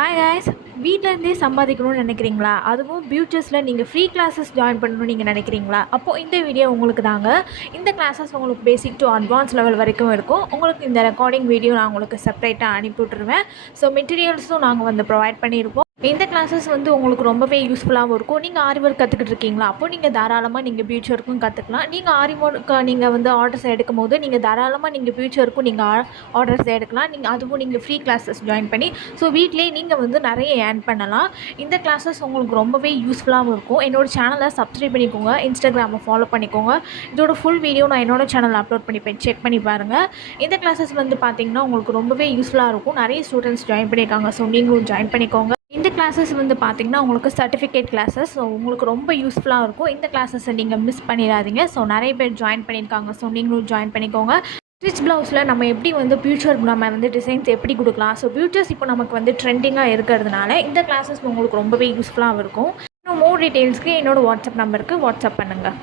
Hi guys, வீட்டிலேருந்தே சம்பாதிக்கணும்னு நினைக்கிறீங்களா? அதுவும் ஃபியூச்சர்ஸில் நீங்கள் ஃப்ரீ கிளாஸஸ் ஜாயின் பண்ணணும்னு நீங்கள் நினைக்கிறீங்களா? அப்போது இந்த வீடியோ உங்களுக்கு தாங்க. இந்த கிளாஸஸ் உங்களுக்கு பேசிக் டு அட்வான்ஸ் லெவல் வரைக்கும் இருக்கும். உங்களுக்கு இந்த ரெக்கார்டிங் வீடியோ நான் உங்களுக்கு செப்பரேட்டாக அனுப்பி விட்ருவேன். ஸோ மெட்டீரியல்ஸும் நாங்கள் வந்து ப்ரொவைட் பண்ணியிருப்போம். இந்த கிளாஸஸ் வந்து உங்களுக்கு ரொம்பவே யூஸ்ஃபுல்லாகவும் இருக்கும். நீங்கள் ஆரி ஒர்க் கற்றுக்கிட்டு இருக்கீங்களா? அப்போது நீங்கள் தாராளமாக நீங்கள் ஃபியூச்சருக்கும் கற்றுக்கலாம். நீங்கள் ஆரி ஒர்க் நீங்கள் வந்து ஆர்டர்ஸ் எடுக்கும்போது நீங்கள் தாராளமாக நீங்கள் ஃபியூச்சருக்கும் நீங்கள் ஆர்டர்ஸ் எடுக்கலாம். அதுவும் நீங்கள் ஃப்ரீ கிளாஸஸ் ஜாயின் பண்ணி ஸோ வீட்டிலேயே நீங்கள் வந்து நிறைய ஏர்ன் பண்ணலாம். இந்த கிளாஸஸ் உங்களுக்கு ரொம்பவே யூஸ்ஃபுல்லாகவும் இருக்கும். என்னோடய சேனலை சப்ஸ்கிரைப் பண்ணிக்கோங்க, இன்ஸ்டாகிராமை ஃபாலோ பண்ணிக்கோங்க. இதோட ஃபுல் வீடியோ நான் என்னோடய சேனலில் அப்லோட் பண்ணிப்பேன், செக் பண்ணி பாருங்கள். இந்த கிளாஸஸ் வந்து பார்த்திங்கன்னா உங்களுக்கு ரொம்பவே யூஸ்ஃபுல்லாக இருக்கும். நிறைய ஸ்டூடெண்ட்ஸ் ஜாயின் பண்ணியிருக்காங்க. ஸோ நீங்களும் ஜாயின் பண்ணிக்கோங்க. இந்த கிளாஸஸ் வந்து பார்த்திங்கன்னா உங்களுக்கு சர்டிஃபிகேட் கிளாஸஸ். ஸோ உங்களுக்கு ரொம்ப யூஸ்ஃபுல்லாக இருக்கும். இந்த கிளாஸஸை நீங்கள் மிஸ் பண்ணிடாதீங்க. ஸோ நிறைய பேர் ஜாயின் பண்ணியிருக்காங்க. ஸோ நீங்களும் ஜாயின் பண்ணிக்கோங்க. ஸ்டிச் ப்ளவுஸில் நம்ம எப்படி வந்து ஃபியூச்சர் நம்ம வந்து டிசைன்ஸ் எப்படி கொடுக்கலாம். ஸோ ஃபியூச்சர்ஸ் இப்போ நமக்கு வந்து ட்ரெண்டிங்காக இருக்கிறதுனால இந்த கிளாஸஸ் உங்களுக்கு ரொம்பவே யூஸ்ஃபுல்லாக இருக்கும். இன்னும் மோர் டீட்டெயில்ஸ்க்கு என்னோடய வாட்ஸ்அப் நம்பருக்கு வாட்ஸ்அப் பண்ணுங்கள்.